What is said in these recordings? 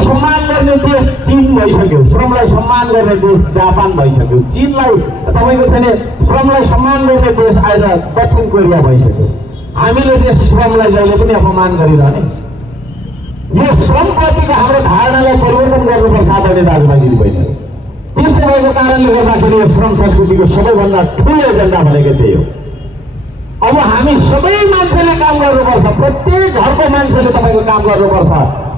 श्रमलाई सम्मान गर्ने देश चीन भइसक्यो, श्रमलाई सम्मान गर्ने देश जापान भइसक्यो, चीनलाई तपाईँको छैन श्रमलाई सम्मान गर्ने देश आज दक्षिण कोरिया भइसक्यो। हामीले चाहिँ श्रमलाई जहिले पनि अपमान गरिरहने। यो श्रमप्रतिको हाम्रो धारणालाई परिवर्तन गर्नुपर्छ आदरणीय दाजुभाइ दिदीबहिनीहरू। त्यसो भएको कारणले गर्दाखेरि यो श्रम संस्कृतिको सबैभन्दा ठुलो एजेन्डा भनेको त्यही हो। अब हामी सबै मान्छेले काम गर्नुपर्छ, प्रत्येक घरको मान्छेले तपाईँको काम गर्नुपर्छ,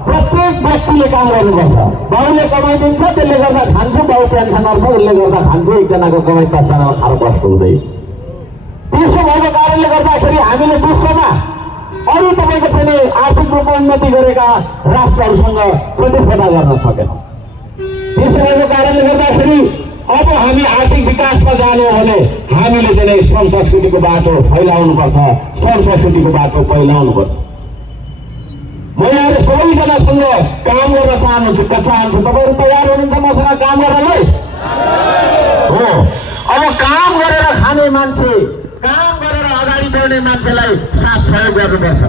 प्रत्येक व्यक्तिले काम गर्नुपर्छ। बाउले कमाइदिन्छ, त्यसले गर्दा खान्छु, बाउ पेन्सन आउँछ, उसले गर्दा खान्छु, एकजनाको कमाइ 10 जनामा खानु कष्ट हुँदैन। त्यसो भएको कारणले गर्दाखेरि हामीले विश्वमा अरू तपाईँको छैन आर्थिक रूपमा उन्नति गरेका राष्ट्रहरूसँग प्रतिस्पर्धा गर्न सकेनौँ। त्यसो भएको कारणले गर्दाखेरि अब हामी आर्थिक विकासमा जाने हो भने हामीले चाहिँ श्रम संस्कृतिको बाटो फैलाउनुपर्छ, श्रम संस्कृतिको बाटो फैलाउनुपर्छ। महिलाहरू सबैजनासँग काम गर्न चाहनुहुन्छ, तपाईँहरू तयार हुनुहुन्छ मसँग काम गर्नलाई? हो। अब काम गरेर खाने मान्छे, काम गरेर अगाडि बढ्ने मान्छेलाई साथ सहयोग गर्नुपर्छ।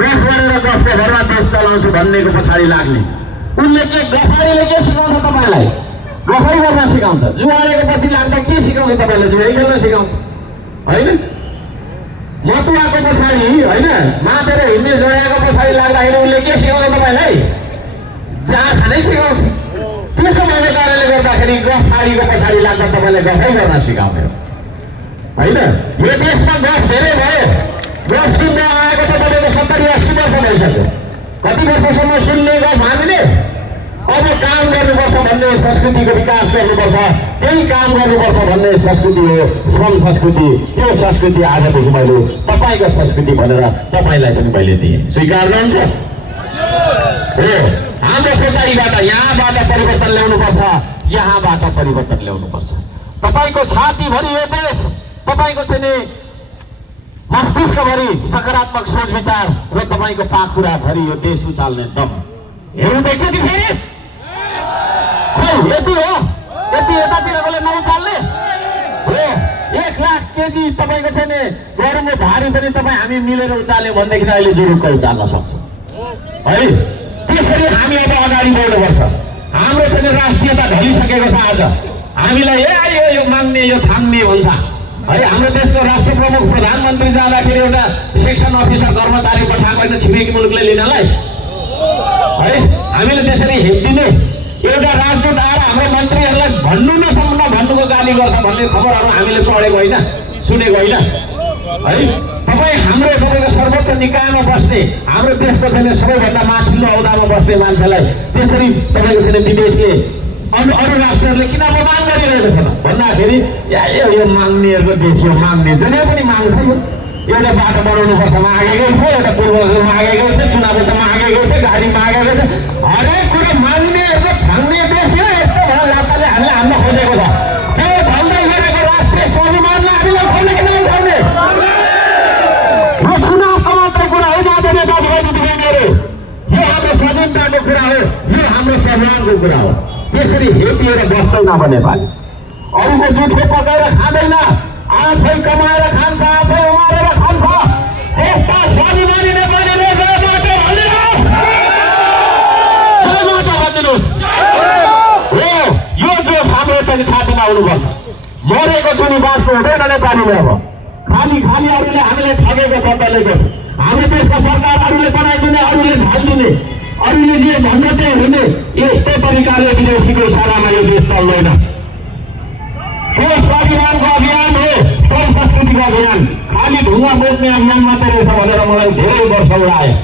गफ गरेर गफको घरमा देश चलाउँछु भन्नेको पछाडि लाग्ने उनले के गफारीले के सिकाउँछ तपाईँलाई? गफै गर्न सिकाउँछ। जुवारेको पछि लाग्दा के सिकाउँछ तपाईँलाई? जुवाई खेल्न सिकाउँछ होइन? मतुवाको पछाडि होइन मातेर हिँड्ने जयाको पछाडि लाग्दाखेरि उसले के सिकाउँछ तपाईँलाई? जा खानै सिकाउँछ। त्यसो भएको कारणले गर्दाखेरि गफारीको पछाडि लाग्दा तपाईँलाई गफै गर्न सिकाउने हो होइन? यो देशमा गफ धेरै भयो। गफ सुन्ने आएको त तपाईँको 70-80 वर्ष भइसक्यो। कति वर्षसम्म सुन्ने गफ हामीले? अब काम गर्नुपर्छ भन्ने संस्कृतिको विकास गर्नुपर्छ, त्यही काम गर्नुपर्छ भन्ने संस्कृति हो श्रम संस्कृति। त्यो संस्कृति आजदेखि मैले तपाईँको संस्कृति भनेर तपाईँलाई पनि मैले दिएँ। स्वीकार गर्नुहुन्छ? हो। हाम्रो सोचाइबाट यहाँबाट परिवर्तन ल्याउनुपर्छ, यहाँबाट परिवर्तन ल्याउनुपर्छ। तपाईँको छातीभरि यो देश, तपाईँको चाहिँ नि मस्तिष्कभरि सकारात्मक सोच विचार र तपाईँको पाखुराभरि यो देश उचाल्ने दम हेर्दैछ कि फेरि? खै यति हो? यति यतातिरकोले नउचाल्ने हो? 1 लाख केजी तपाईँको छैन गरमको भारी पनि तपाईँ हामी मिलेर उचाल्यो भनेदेखि अहिले जुरुक्क उचाल्न सक्छौँ है। त्यसरी हामी अब अगाडि बढ्नुपर्छ। हाम्रो छैन राष्ट्रियता ढलिसकेको छ। आज हामीलाई यो माग्ने यो थाम्ने भन्छ है। हाम्रो देशको राष्ट्र प्रमुख प्रधानमन्त्री जाँदाखेरि एउटा सेक्सन अफिसर कर्मचारी पठाएको होइन छिमेकी मुलुकले लिनलाई है। हामीले त्यसरी हेपिदिने एउटा राजदूत आएर हाम्रो मन्त्रीहरूलाई भन्नु नभन्नुको गाली गर्छ भन्ने खबरहरू हामीले पढेको होइन, सुनेको होइन है। तपाईँको सर्वोच्च निकायमा बस्ने, हाम्रो देशको छैन सबैभन्दा माथिल्लो औदामा बस्ने मान्छेलाई त्यसरी तपाईँको छैन विदेशले अरू राष्ट्रहरूले किन अपमान गरिरहेको छ भन्दाखेरि यो माग्नेहरूको देश, यो माग्ने जहिले पनि माग्छ। एउटा बाटो बनाउनुपर्छ, मागेकै थियो, एउटा पूर्वज मागेकै थियो, चुनाव त मागेकै थियो, गाडी मागेको थियो, हरेक कुरा माग्नेहरूको थाम्ने देश हो। यस्तो भएर लाताले हामीले हान्न खोजेको छ। त्यो भन्दै गरेको राष्ट्रिय स्वाभिमानलाई हामीले खोल्ने कि नउठाउने? यो चुनावको मात्रै कुरा होइन आदरणीय दाजुभाइ दिदीबहिनीहरू, यो हाम्रो स्वाधीनताको कुरा हो, यो हाम्रो सम्मानको कुरा हो। त्यसरी हेपिएर बस्दैन अब नेपाली। अरूको जुठो पकाएर खाँदैन, आफै कमाएर खान्छ, आफै उमारेर खान्छ। देशका स्वाभिमानी नेपालीले जय माता भनिदिनुहोस्, जय माता भनिदिनुहोस्। हो, यो जोस हाम्रो चाहिँ छातीमा आउनुपर्छ। मरेको छु नि बाँच्नु हुँदैन नेपालीले। अब खाली अरूले हामीले ठगेको छ, दलेको छ। हाम्रो देशका सरकारहरूले बनाइदिने, अरूले ढालिदिने, अरूले जे भन्न त्यही हुने, यस्तै तरिकाले विदेशीको इसारामा यो देश चल्दैन। यो स्वाभिमानको अभियान हो, श्रम संस्कृतिको अभियान। खालि ढुङ्गा बोक्ने अभियान मात्रै रहेछ भनेर मलाई धेरै वर्ष उडायो।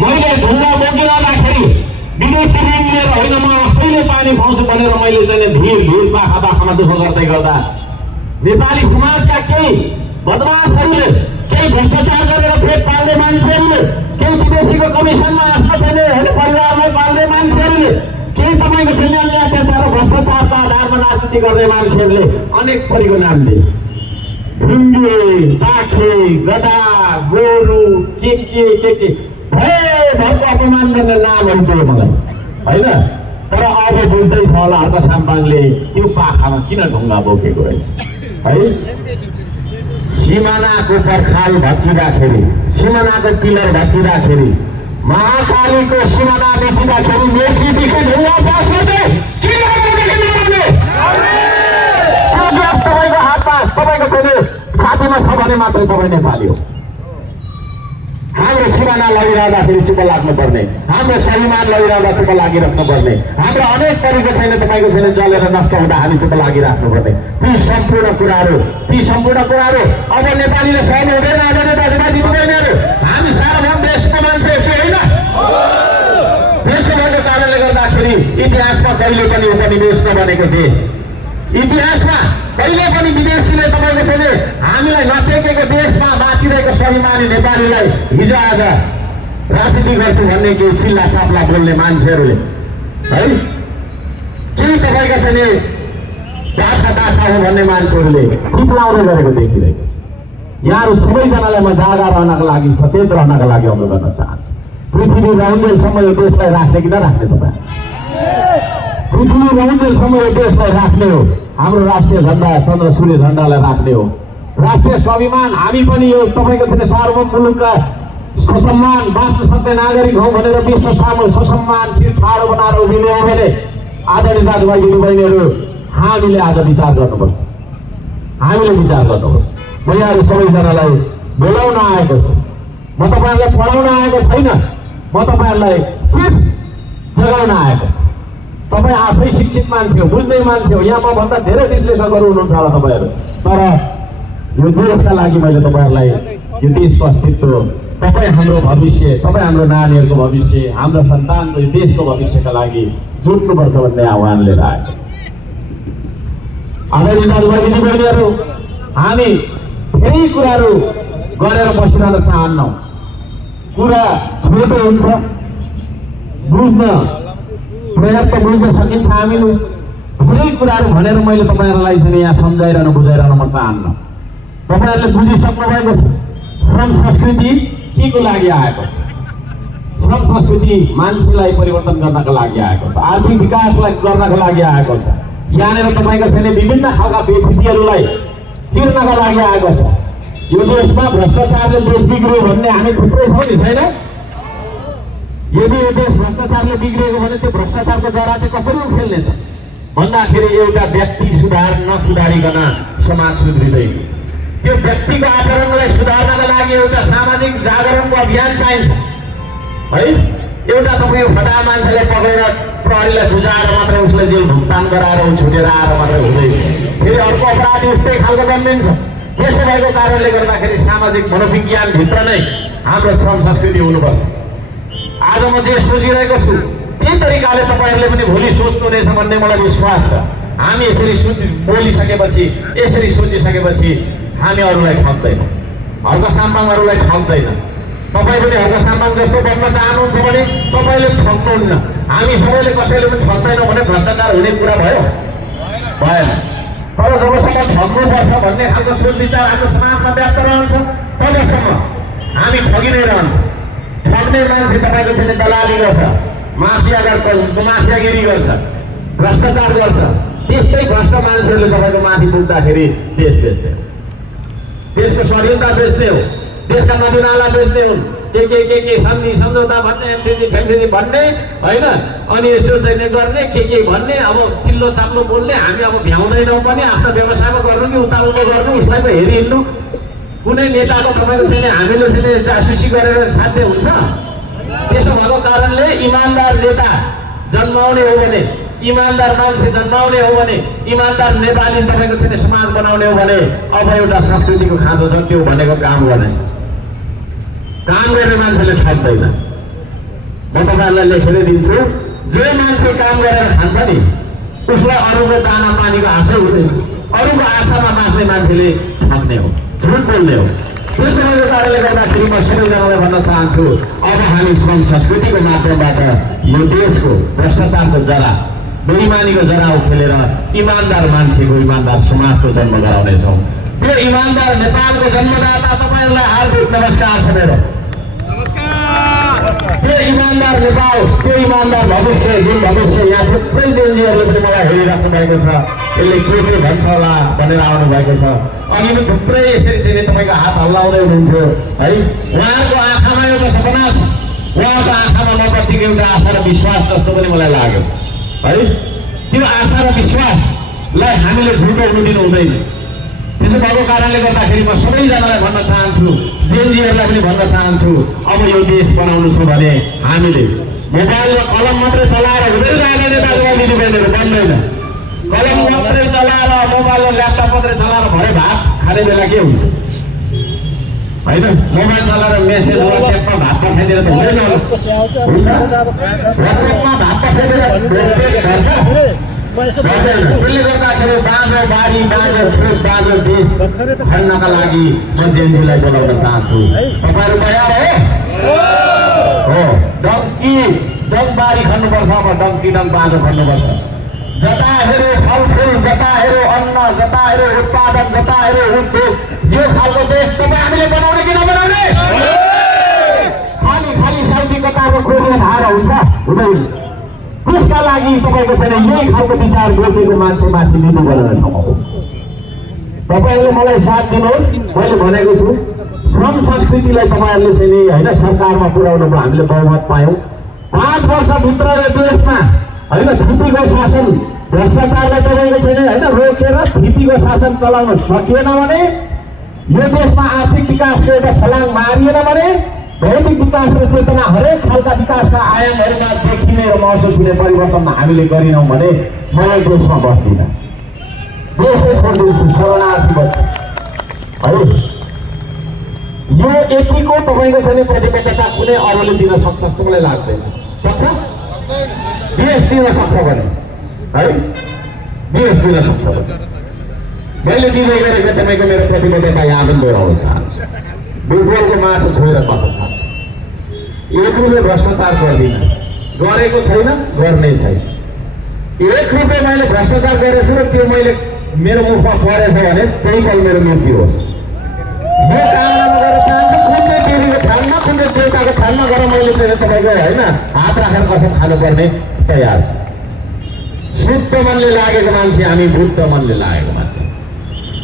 मैले ढुङ्गा बोकिरहँदाखेरि विदेशी ऋण लिएर होइन, म आफैले पानी खुवाउँछु भनेर मैले चाहिँ भिड पाखामा दुःख गर्दै गर्दा नेपाली समाजका केही बदमासहरूले, केही भ्रष्टाचार गरेर पेट पाल्ने मान्छेहरूले, केही विदेशीको कमिसनमा आफ्नो छैन होइन परिवारलाई पाल्ने मान्छेहरूले, केही तपाईँको छैन अत्याचार र भ्रष्टाचारको आधारमा राजनीति गर्ने मान्छेहरूले अनेक थरीको नाम दिए। ढुङ्गे, बाखे, गदा, गोरु, के भरको अपमान गर्ने नामहरू दियो मलाई होइन। तर अब बुझ्दैछ होला अर्का साम्पाङले त्यो पाखामा किन ढुङ्गा बोकेको रहेछ है। सिमानाको पर्खाल भत्किँदाखेरि, सिमानाको पिलर भत्किँदाखेरि, महाकालीको सिमाना बेसी बस्दाखेरि मेची ढुङ्गा बस गर्दै किन नगर्ने त्यो देश तपाईँको हातमा तपाईँको छैन छातीमा छ भने मात्रै तपाईँ नेपाली हो। हाम्रो सिमाना लगिरहँदाखेरि चुप लाग्नुपर्ने, हाम्रो स्वाभिमान लगिरहँदा चुप लागिराख्नुपर्ने, हाम्रो अनेक थरीको छैन तपाईँको छैन जलेर नष्ट हुँदा हामी चुप लागिराख्नुपर्ने ती सम्पूर्ण कुराहरू अब नेपालीले सहन हुँदैन। आदरणीय दाजुभाइ दिदीबहिनीहरू, हामी सार्वभौम देशको मान्छे के होइन? त्यसो भएको कारणले गर्दाखेरि इतिहासमा कहिले पनि उपनिवेश नबनेको देश, इतिहासमा कहिले पनि विदेशीले तपाईँको छैन हामीलाई नटेकेको देशमा बाँचिरहेको स्वाभिमानी नेपालीलाई हिजो आज राजनीति गर्छु भन्ने केही चिल्ला चाप्ला बोल्ने मान्छेहरूले है, केही तपाईँको छैन डाँठा हो भन्ने मान्छेहरूले चिप्लाउँदै गरेको देखिरहेको। यहाँहरू सबैजनालाई म जागा रहनको लागि सचेत रहनको लागि अनुरोध गर्न चाहन्छु। पृथ्वी रहन्जेलसम्म यो देशलाई राख्ने कि नराख्ने? तपाईँ पृथ्वी रहन्जेलसम्म यो देशलाई राख्ने हो, हाम्रो राष्ट्रिय झन्डा चन्द्र सूर्य झन्डालाई राख्ने हो, राष्ट्रिय स्वाभिमान हामी पनि यो तपाईँको छैन सार्वभौम मुलुकका ससम्मान बाँच्न सक्ने नागरिक हौ भनेर विश्व सामु ससम्मान शिर ठाडो बनाएर उभिने हो भने आदरणीय दाजुभाइ दिदीबहिनीहरू हामीले आज विचार गर्नुपर्छ, हामीले विचार गर्नुपर्छ। म यहाँहरू सबैजनालाई बोलाउन आएको छु, म तपाईँहरूलाई पढाउन आएको छैन, म तपाईँहरूलाई सिर्फ जगाउन आएको छु। तपाईँ आफै शिक्षित मान्छे हो, बुझ्ने मान्छे हो, यहाँ मभन्दा धेरै विश्लेषकहरू हुनुहुन्छ होला तपाईँहरू, तर यो देशका लागि मैले तपाईँहरूलाई यो देशको अस्तित्व, तपाईँ हाम्रो भविष्य, तपाईँ हाम्रो नानीहरूको भविष्य, हाम्रो सन्तानको यो देशको भविष्यका लागि जुट्नुपर्छ भन्ने आह्वान लिएर आएको। आदरणीय दाजुभाइ दिदीबहिनीहरू, हामी धेरै कुराहरू गरेर बसिरहन चाहन्नौँ। कुरा छोटो हुन्छ, प्रयास त बुझ्न सकिन्छ। हामीले धेरै कुराहरू भनेर मैले तपाईँहरूलाई चाहिँ यहाँ सम्झाइरहन बुझाइरहन म चाहन्न। तपाईँहरूले बुझिसक्नु भएको छ श्रम संस्कृति के को लागि आएको छ। श्रम संस्कृति मान्छेलाई परिवर्तन गर्नको लागि आएको छ, आर्थिक विकासलाई गर्नको लागि आएको छ। यहाँनिर तपाईँको छैन विभिन्न खालका व्यक्तिहरूलाई चिर्नको लागि आएको छ। यो देशमा भ्रष्टाचारले देश बिग्रियो भन्ने हामी थुप्रै छौँ नि, छैन? यदि यो देश भ्रष्टाचारले बिग्रिएको भने त्यो भ्रष्टाचारको जरा चाहिँ कसरी उखेल्ने त भन्दाखेरि एउटा व्यक्ति नसुधारिकन समाज सुध्रिँदैन। त्यो व्यक्तिको आचरणलाई सुधार्नका लागि एउटा सामाजिक जागरणको अभियान चाहिन्छ है। एउटा तपाईँको फटा मान्छेले पक्रेर प्रहरीलाई बुझाएर मात्रै उसलाई जेल भुक्तान गराएर छुटेर आएर मात्रै हुँदैन, फेरि अर्को अपराधी उस्तै खालको जन्मिन्छ। त्यसो भएको कारणले गर्दाखेरि सामाजिक मनोविज्ञानभित्र नै हाम्रो श्रम संस्कृति हुनुपर्छ। आज म जे सोचिरहेको छु त्यही तरिकाले तपाईँहरूले पनि भोलि सोच्नुहुनेछ भन्ने मलाई विश्वास छ। हामी यसरी बोलिसकेपछि, यसरी सोचिसकेपछि हामी अरूलाई ठग्दैनौँ, हर्क साम्बाङहरूलाई ठग्दैन। तपाईँ पनि हर्क साम्बाङ जस्तो बन्न चाहनुहुन्छ भने तपाईँले ठग्नुहुन्न। हामी सबैले कसैले पनि ठग्दैनौँ भने भ्रष्टाचार हुने कुरा भयो? भएन। तर जबसम्म ठग्नुपर्छ भन्ने खालको सोच विचार हाम्रो समाजमा व्याप्त रहन्छ तबसम्म हामी ठगी नै रहन्छ। ठग्ने मान्छे तपाईँको चाहिँ दलाली गर्छ, माफियागिरी गर्छ, भ्रष्टाचार गर्छ। त्यस्तै भ्रष्ट मान्छेहरूले तपाईँको माथि पुग्दाखेरि देश बेच्ने हो, देशको स्वाधीनता बेच्ने हो, देशका नदीनाला बेच्ने हुन्, के सन्धि सम्झौता भन्ने, एमसिसी फेमसिसी भन्ने होइन, अनि यसो चाहिँ गर्ने के भन्ने। अब चिल्लो चाप्लो बोल्ने, हामी अब भ्याउँदैनौँ पनि आफ्नो व्यवसायमा गर्नु कि उता उता गर्नु, उसलाई पो हेरिहिँड्नु। कुनै नेताको तपाईँको चाहिँ हामीले चाहिँ जासुसी गरेर साध्य हुन्छ? त्यसो भएको कारणले इमान्दार नेता जन्माउने हो भने, इमान्दार मान्छे जन्माउने हो भने, इमान्दार नेपाली तपाईँको चाहिँ समाज बनाउने हो भने अब एउटा संस्कृतिको खाँचो छ, त्यो भनेको काम गर्ने। काम गर्ने मान्छेले ठग्दैन। म तपाईँहरूलाई लेखेर दिन्छु, जो मान्छे काम गरेर खान्छ नि उसलाई अरूको दाना पानीको आशा हुँदैन, अरूको आशामा बाँच्ने मान्छेले ठग्ने हो, झुट बोल्ने हो। त्यसो भएको कारणले गर्दाखेरि म सबैजनालाई भन्न चाहन्छु, अब हामी श्रम संस्कृतिको माध्यमबाट यो देशको भ्रष्टाचारको जरा, बेइमानीको जरा उखेलेर इमान्दार मान्छेको, इमान्दार समाजको जन्म गराउनेछौँ। त्यो इमान्दार नेपालको जन्मदाता तपाईँहरूलाई हार्दिक नमस्कार छ मेरो। त्यो इमान्दार नेपाल, त्यो इमान्दार भविष्य, जुन भविष्य यहाँ थुप्रै जेएनजीहरूले पनि मलाई हेरिराख्नु भएको छ, यसले के चाहिँ भन्छ होला भनेर आउनु भएको छ। अघि पनि थुप्रै यसरी चाहिँ तपाईँको हात हल्लाउँदै हुनुहुन्थ्यो है। उहाँहरूको आँखामा एउटा सपना छ, उहाँको आँखामा मप्रतिको एउटा आशा र विश्वास जस्तो पनि मलाई लाग्यो है। त्यो आशा र विश्वासलाई हामीले झुटाउनु दिनु हुँदैन। त्यसो भएको कारणले गर्दाखेरि म सबैजनालाई भन्न चाहन्छु, जेनजीहरूलाई पनि भन्न चाहन्छु, अब यो देश बनाउनु छ भने हामीले मोबाइल र कलम मात्रै चलाएर हुँदैन। आदरणीय दाजुभाइ दिदीबहिनीहरू, बन्दैन। कलम मात्रै चलाएर, मोबाइल र ल्यापटप मात्रै चलाएर भरे भात खाने बेला के हुन्छ होइन? मोबाइल चलाएर मेसेज वाट्सएपमा भात पठाइदिएर त हुँदैन। हुन्छ, वाट्सएपमा भात पठाइदिएर त्यसले गर्दाखेरि बाँझो बारी, बाँझो खेत, बाँझो देश खन्नका लागि म जेनजीलाई बोलाउन चाहन्छु। तपाईँहरू तयार हो? डङ बारी खन्नुपर्छ, अब डङ्की डङ बाँझो खन्नुपर्छ। जता हेऱ्यो फलफुल, जता हेऱ्यो अन्न, जता हेऱ्यो उत्पादन, जता हेऱ्यो उद्योग, यो खालको देश तपाईँ हामीले बनाउने कि नबनाउने? खाली खाली साउदी कताको खोजेर धार हुन्छ हुँदैन। त्यसका लागि तपाईँको छैन यही खालको विचार बोकेको मान्छे माथि नीति बनाउने ठाउँमा हो। तपाईँहरूले मलाई साथ दिनुहोस्। मैले भनेको छु श्रम संस्कृतिलाई तपाईँहरूले चाहिँ नि होइन सरकारमा पुर्याउनुमा हामीले बहुमत पायौँ। 5 वर्षभित्र यो देशमा होइन थितिको शासन, भ्रष्टाचारलाई तपाईँको छैन होइन रोकेर थितिको शासन चलाउन सकिएन भने, यो देशमा आर्थिक विकासको एउटा छलाङ मारिएन भने, भौतिक विकास र चेतना हरेक खालका विकासका आयामहरूमा देखिने र महसुस हुने परिवर्तन हामीले गरेनौँ भने म यो देशमा बस्दिनँ, देशै छोडिदिन्छु, शरणार्थी बस्छु है। यो यतिको तपाईँको छैन प्रतिबद्धता कुनै अरूले दिन सक्छ जस्तो मलाई लाग्दैन। सक्छ? देश दिन सक्छ भने है, देश दिन सक्छ भने मैले दिँदै गरेको तपाईँको मेरो प्रतिबद्धता यहाँ पनि दोहोऱ्याउन चाहन्छु। बुटबलको माथि छोएर बस्न चाहन्छु। एक रुपियाँ भ्रष्टाचार गर्दिनँ, गरेको छैन, गर्ने छैन। 1 रुपियाँ मैले भ्रष्टाचार गरेछु र त्यो मैले मेरो मुखमा परेछ भने त्यही पल मेरो मृत्यु होस्। यो कामना म गर्न चाहन्छु। कुन चाहिँ देवीको थालमा, कुन चाहिँ देवताको थालमा गएर मैले चाहिँ तपाईँको होइन हात राखेर कसम खानुपर्ने तयार छु। शुद्ध मनले लागेको मान्छे हामी, बुद्ध मनले लागेको मान्छे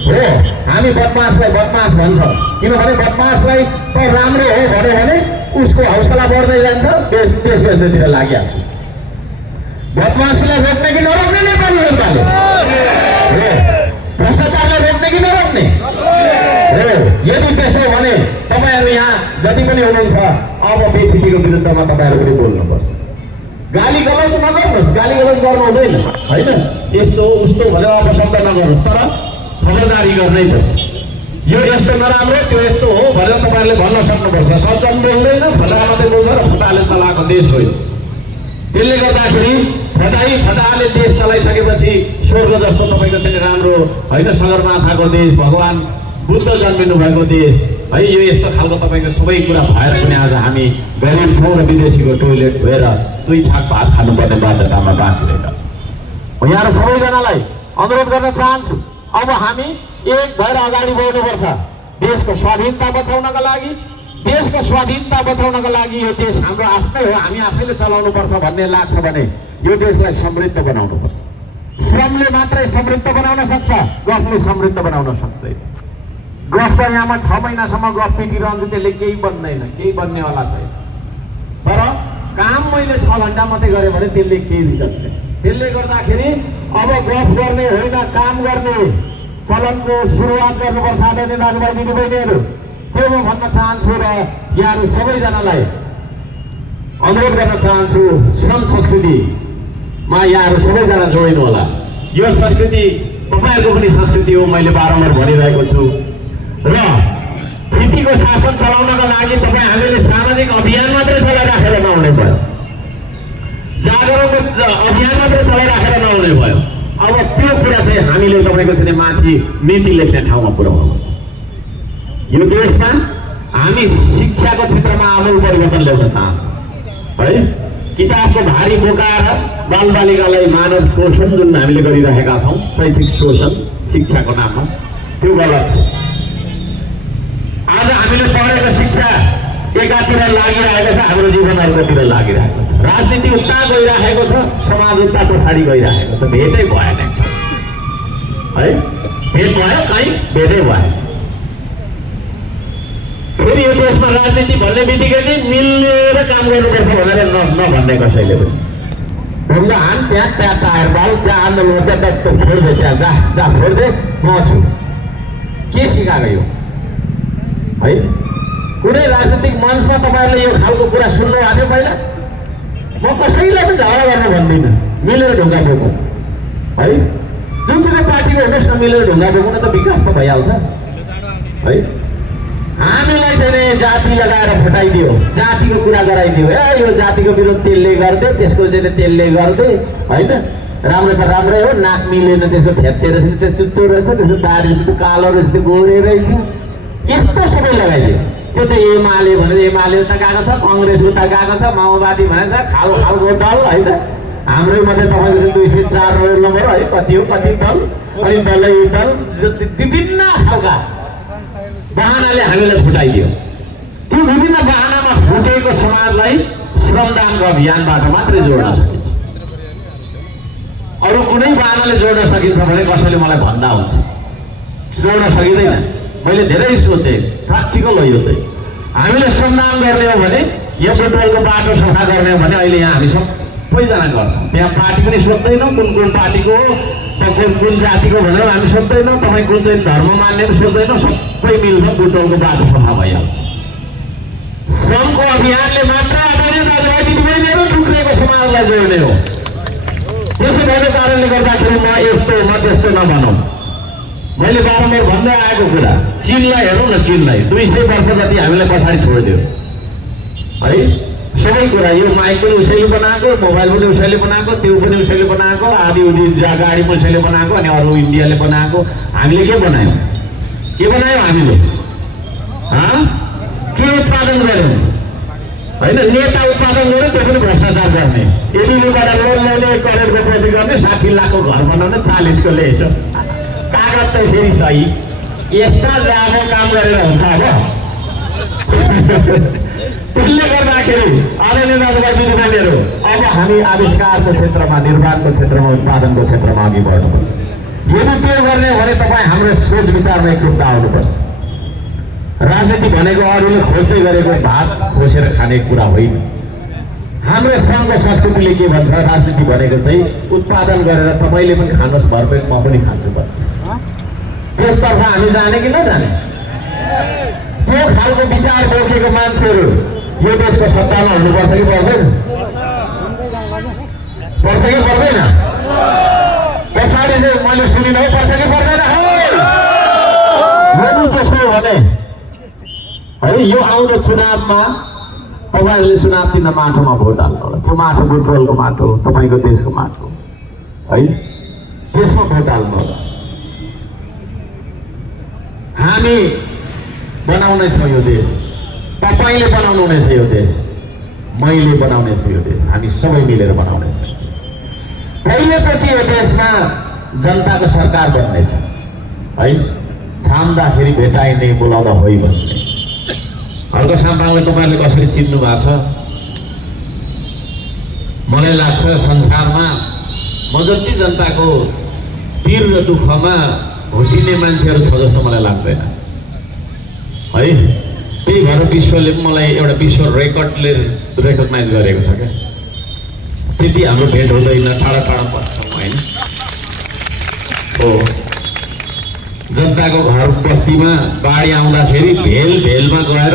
हो। हामी बदमासलाई बदमास भन्छ, किनभने बदमासलाई त राम्रो हो भन्यो भने उसको हौसला बढ्दै जान्छ, देश बेच्नेतिर लागिहाल्छ। बदमासलाई रोक्ने कि नरोक्ने नेपाली जनताले? भ्रष्टाचारलाई रोक्ने कि नरोक्ने? यदि त्यसो भने तपाईँहरू यहाँ जति पनि हुनुहुन्छ अब बेथितिको विरुद्धमा तपाईँहरू पनि बोल्नुपर्छ। गाली गलौज नगर्नुहोस्, गाली गलौज गर्नु हुँदैन होइन, यस्तो उस्तो भनेर अपशब्द नगर्नुहोस्, तर खबरदारी गर्नै पर्छ। यो यस्तो नराम्रो, त्यो यस्तो हो भनेर तपाईँहरूले भन्न सक्नुपर्छ। सज्जन बोल्दैन, फटाहा मात्रै बोल्छ र फटाहाले चलाएको देश हो। त्यसले गर्दाखेरि फटाहाले देश चलाइसकेपछि स्वर्ग जस्तो तपाईँको चाहिँ राम्रो होइन सगरमाथाको देश, भगवान् बुद्ध जन्मिनु भएको देश है, यो यस्तो खालको तपाईँको सबै कुरा भएर पनि आज हामी गरिब छौँ र विदेशीको टोइलेट धोएर 2 छाक भात खानुपर्ने बाध्यतामा बाँचिरहेका छौँ। यहाँ सबैजनालाई अनुरोध गर्न चाहन्छु, अब हामी एक भएर अगाडि बढ्नुपर्छ। देशको स्वाधीनता बचाउनका लागि, देशको स्वाधीनता बचाउनका लागि यो देश हाम्रो आफ्नै हो, हामी आफैले चलाउनुपर्छ भन्ने लाग्छ भने यो देशलाई समृद्ध बनाउनुपर्छ। श्रमले मात्रै समृद्ध बनाउन सक्छ, गफले समृद्ध बनाउन सक्दैन। गफ त यहाँमा 6 महिनासम्म गफ पिटिरहन्छ, त्यसले केही बन्दैन, केही बन्नेवाला छैन। तर काम मैले 6 घन्टा मात्रै गरेँ भने त्यसले केही रिजल्ट छैन। त्यसले गर्दाखेरि अब गफ गर्ने होइन, काम गर्ने चलनको सुरुवात गर्नुपर्छ। आदरणीय दाजुभाइ दिदीबहिनीहरू, त्यो म भन्न चाहन्छु र यहाँहरू सबैजनालाई अनुरोध गर्न चाहन्छु, श्रम संस्कृतिमा यहाँहरू सबैजना जोडिनु होला। यो संस्कृति तपाईँहरूको पनि संस्कृति हो, मैले बारम्बार भनिरहेको छु। र थितिको शासन चलाउनका लागि तपाईँ हामीले सामाजिक अभियान मात्रै चलाइराखेर नहुने भयो, जागरण अभियान मात्रै चलाइराखेर नहुने भयो। अब त्यो कुरा चाहिँ हामीले तपाईँको चाहिँ माथि नीति लेख्ने ठाउँमा पुर्याउनुपर्छ। यो देशमा हामी शिक्षाको क्षेत्रमा आमूल परिवर्तन ल्याउन चाहन्छौँ है। किताबको भारी बोकाएर बालबालिकालाई मानव शोषण जुन हामीले गरिरहेका छौँ, शैक्षिक शोषण शिक्षाको नाममा, त्यो गलत छ। आज हामीले पढेको शिक्षा एकातिर लागिरहेको छ, हाम्रो जीवन अर्कोतिर लागिरहेको छ। राजनीति उता गइरहेको छ, समाज उता पछाडि गइरहेको छ। भेटै भएन है, भेट भयो कहीँ, भेटै भयो। फेरि यो देशमा राजनीति भन्ने बित्तिकै चाहिँ मिलेर काम गर्नुपर्छ भनेर नभन्ने कसैले पनि ढुङ्गा हान त्यहाँ टायर बाल त्यहाँ आन्दोलन हुन्छ त्यहाँ फोड्दै त्यहाँ जा फोड्दै म छु के सिकाएको यो है कुनै राजनीतिक मञ्चमा तपाईँहरूले यो खालको कुरा सुन्नु आएको पहिला म कसैलाई पनि झगडा गर्न भन्दिनँ मिलेर ढुङ्गा बोकौँ है जुनसुकै पार्टीको हुनुहोस् न मिलेर ढुङ्गा बोकौँ न त विकास त भइहाल्छ है हामीलाई चाहिँ जाति लगाएर फुटाइदियो जातिको कुरा गराइदियो यो जातिको विरोध त्यसले गर्दै त्यसको चाहिँ त्यसले गर्दै होइन राम्रो त राम्रै हो नाक मिलेन त्यसको थ्याप्चे रहेछ त्यो चुच्चो रहेछ त्यसको दारी कालो रहेछ त्यो गोरे रहेछ यस्तो सबै लगाइदियो त्यो त एमाले भनेर एमाले त गएको छ कङ्ग्रेसको त गएको छ माओवादी भनेको छ खालको दल होइन हाम्रै मात्रै तपाईँको चाहिँ 204 नम्बर है कति हो कति दल अनि दलै दल विभिन्न खालका बहानाले हामीलाई फुटाइदियो त्यो विभिन्न बहानामा फुटेको समाजलाई श्रमदानको अभियानबाट मात्रै जोड्न सकिन्छ अरू कुनै बहानाले जोड्न सकिन्छ भने कसैले मलाई भन्दा हुन्छ जोड्न सकिँदैन मैले धेरै सोचेँ प्र्याक्टिकल हो यो चाहिँ हामीले श्रमदान गर्ने हो भने यो पेट्रोलको बाटो सफा गर्ने हो भने अहिले यहाँ हामी सबैजना गर्छौँ त्यहाँ पार्टी पनि सोध्दैनौँ कुन पार्टीको हो कुन जातिको भनेर हामी सोध्दैनौँ तपाईँ कुन चाहिँ धर्म मान्ने पनि सोध्दैनौँ सबै मिल्छ पेट्रोलको बाटो सफा भइहाल्छ श्रमको अभियानले मात्र दिदीबहिनीहरू टुक्रेको समाजलाई जोड्ने हो त्यसो भएको कारणले गर्दाखेरि म यस्तो म त्यस्तो नभनौँ मैले बारम्बार भन्दै आएको कुरा चीनलाई हेरौँ न चीनलाई 200 वर्ष जति हामीले पछाडि छोडिदियो है सबै कुरा यो माइक पनि उसैले बनाएको मोबाइल पनि उसैले बनाएको त्यो पनि उसैले बनाएको आदि उदि गाडी पनि उसैले बनाएको अनि अरू इन्डियाले बनाएको हामीले के बनायौँ हामीले के उत्पादन गऱ्यौँ होइन नेता उत्पादन गर्यो त्यो पनि भ्रष्टाचार गर्ने एडिबीबाट लोन ल्याउने 1 करोडको प्रोजेक्ट गर्ने 60 लाखको घर बनाउने 40 को ल्याएछ कागज चाहिँ फेरि सही यस्ता जाबो काम गरेर हुन्छ अब त्यसले गर्दाखेरि आदरणीय दाजुभाइ दिदीबहिनीहरू अब हामी आविष्कारको क्षेत्रमा निर्माणको क्षेत्रमा उत्पादनको क्षेत्रमा अघि बढ्नुपर्छ यदि त्यो गर्ने भने तपाईँ हाम्रो सोच विचारमा एकरूपता आउनुपर्छ राजनीति भनेको अरूले खोज्दै गरेको भात खोसेर खाने कुरा होइन हाम्रो सङ्घको संस्कृतिले के भन्छ राजनीति भनेको चाहिँ उत्पादन गरेर तपाईँले पनि खानुहोस् भरपेट म पनि खान्छु भन्छ त्यसतर्फ हामी जाने कि नजाने त्यो खालको विचार बोकेको मान्छेहरू यो देशको सत्तामा हुनुपर्छ कि पर्दैन पर्छ कि पर्दैन पछाडि चाहिँ मैले सुनिनँ पर्छ कि पर्दैन यदि त्यसो हो भने है यो आउँदो चुनावमा तपाईँहरूले चुनाव चिन्ह माटोमा भोट हाल्नु होला त्यो माटो बुटवलको माटो तपाईँको देशको माटो है त्यसमा भोट हाल्नु होला हामी बनाउनेछौँ यो देश तपाईँले बनाउनु हुनेछ यो देश मैले बनाउनेछु यो देश हामी सबै मिलेर बनाउनेछौँ पहिलोचोटि यो देशमा जनताको सरकार बन्नेछ है छाम्दाखेरि भेटाइने बोलाउँदा होइ भन्ने हर्क साम्पाङलाई तपाईँहरूले कसरी चिन्नु भएको छ मलाई लाग्छ संसारमा म जति जनताको पीर र दुःखमा घुटिने मान्छेहरू छ जस्तो मलाई लाग्दैन है त्यही भएर विश्वले मलाई एउटा विश्व रेकर्डले रेकग्नाइज गरेको छ क्या त्यति हाम्रो भेट हुँदैन टाढा टाढा बस्छौँ होइन हो जनताको घर बस्तीमा बाढी आउँदाखेरि भेलमा गएर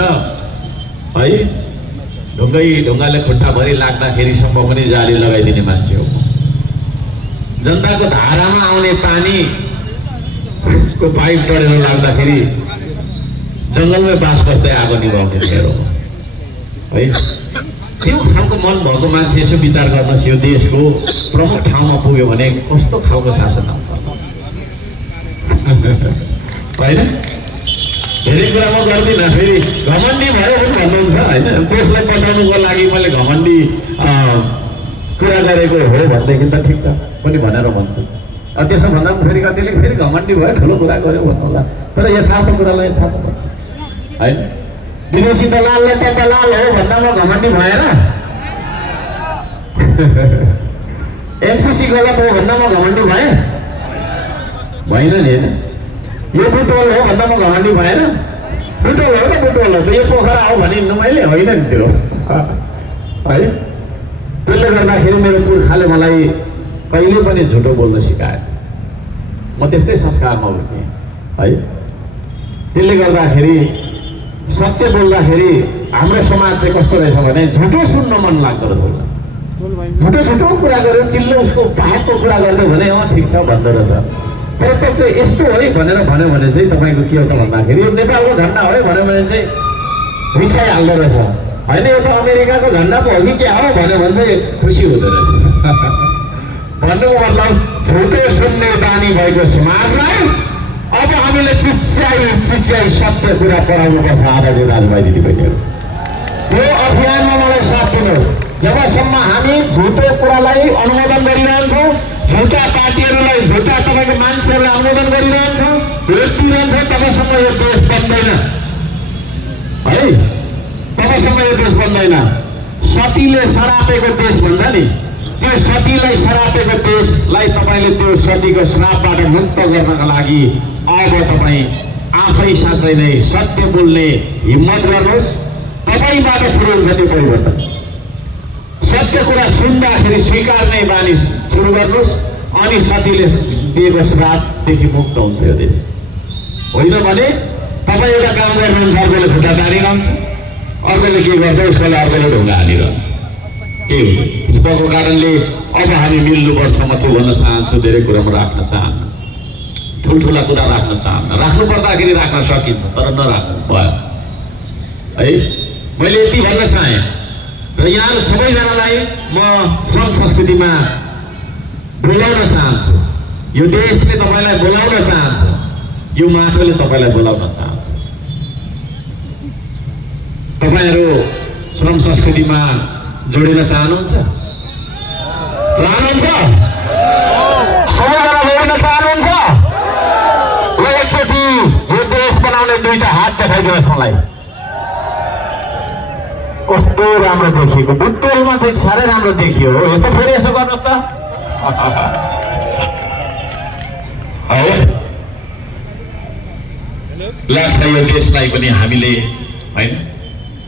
है ढुङ्गाले खुट्टाभरि लाग्दाखेरिसम्म पनि जाली लगाइदिने मान्छे हो जनताको धारामा आउने पानीको पाइप टढेर लाग्दाखेरि जङ्गलमै बास बस्दै आगो निभाउने मेरो है त्यो खालको मन भएको मान्छे यसो विचार गर्नुहोस् यो देशको प्रमुख ठाउँमा पुग्यो भने कस्तो खालको शासन आउँछ होइन धेरै कुरा म गर्दिनँ फेरि घमण्डी भयो पनि भन्नुहुन्छ होइन देशलाई बचाउनुको लागि मैले घमण्डी कुरा गरेको हो भनेदेखि त ठिक छ पनि भनेर भन्छु त्यसो भन्दा पनि फेरि कतिले फेरि घमण्डी भयो ठुलो कुरा गर्यो भन्नु होला तर यथार्थ कुरालाई यथार्थ भन्छ होइन विदेशी दलालले त दलाल हो भन्दा म घमण्डी भएर एमसिसी गलत हो भन्दा म घमण्डी भएँ भएन नि होइन यो फुटबल हो भन्दा म घमण्डी भएर बुटोल हो त बुटोल हो त यो पोखरा हो भने हिँड्नु मैले होइन नि त्यो है। त्यसले गर्दाखेरि मेरो पुर्खाले मलाई कहिले पनि झुटो बोल्न सिकाए, म त्यस्तै संस्कारमा हुर्केँ है। त्यसले गर्दाखेरि सत्य बोल्दाखेरि हाम्रो समाज चाहिँ कस्तो रहेछ भने झुटो सुन्न मन लाग्दो रहेछ उसलाई। झुटो झुटो कुरा गरेर चिल्लो उसको पापको कुरा गर्दै भने ठिक छ भन्दो रहेछ। तर त्यो चाहिँ यस्तो है भनेर भन्यो भने चाहिँ तपाईँको के हो त भन्दाखेरि यो नेपालको झन्डा हो भन्यो भने चाहिँ रिसाइहाल्दो रहेछ होइन, यो त अमेरिकाको झन्डा पो हो कि क्या हो भन्यो भने चाहिँ खुसी हुँदो रहेछ। भन्नुको मतलब झुटो सुन्ने बानी भएको समाजलाई अब हामीले चिच्याई सत्य कुरा पढाउनु पर्छ। आदरणीय दाजुभाइ दिदीबहिनीहरू, त्यो अभियानमा मलाई साथ दिनुहोस्। जबसम्म हामी झुटो कुरालाई अनुमोदन गरिरहन्छौँ, झुटा पार्टीहरूलाई झुटा तपाईँको मान्छेहरूलाई अनुमोदन गरिरहन्छौँ, भेट दिइरहन्छौँ, तबसम्म यो देश बन्दैन है, तबसम्म यो देश बन्दैन। सतीले सरापेको देश भन्छ नि, त्यो सतीलाई सरापेको देशलाई तपाईँले त्यो सतीको श्रापबाट मुक्त गर्नका लागि अब तपाईँ आफै साँच्चै नै सत्य बोल्ने हिम्मत गर्नुहोस्। तपाईँबाट सुरु हुन्छ त्यो परिवर्तन। सत्य कुरा सुन्दाखेरि स्वीकार्ने बानी सुरु गर्नुहोस्, अनि सतीले दिएको श्रापदेखि मुक्त हुन्छ यो देश। होइन भने तपाईँ एउटा काम गर्नुहुन्छ, अर्कोले खुट्टा तानिरहन्छ, अर्कोले के गर्छ उसकोले अर्कोले ढुङ्गा हालिरहन्छ, के हुन्छ। त्यसको कारणले अब हामी मिल्नुपर्छ। म त्यो भन्न चाहन्छु, धेरै कुरामा राख्न चाहन्न, ठुल्ठुला कुरा राख्न चाहन्न। राख्नु पर्दाखेरि राख्न सकिन्छ, तर नराख्नु भयो है। मैले यति भन्न चाहेँ र यहाँ सबैजनालाई म श्रम संस्कृतिमा बोलाउन चाहन्छु। यो देशले तपाईँलाई बोलाउन चाहन्छ, यो माटोले तपाईँलाई बोलाउन चाहन्छ। तपाईँहरू श्रम संस्कृतिमा जोडिन चाहनुहुन्छ? सबैजना जोडिन चाहनुहुन्छ? ल एकचोटि यो देश बनाउने दुईटा हात देखाइदिनुहोस् मलाई। कस्तो राम्रो देखिएको, बुटोलमा चाहिँ साह्रै राम्रो देखियो हो। यस्तो फेरि यसो गर्नुहोस् त है। लाग्छ यो देशलाई पनि हामीले होइन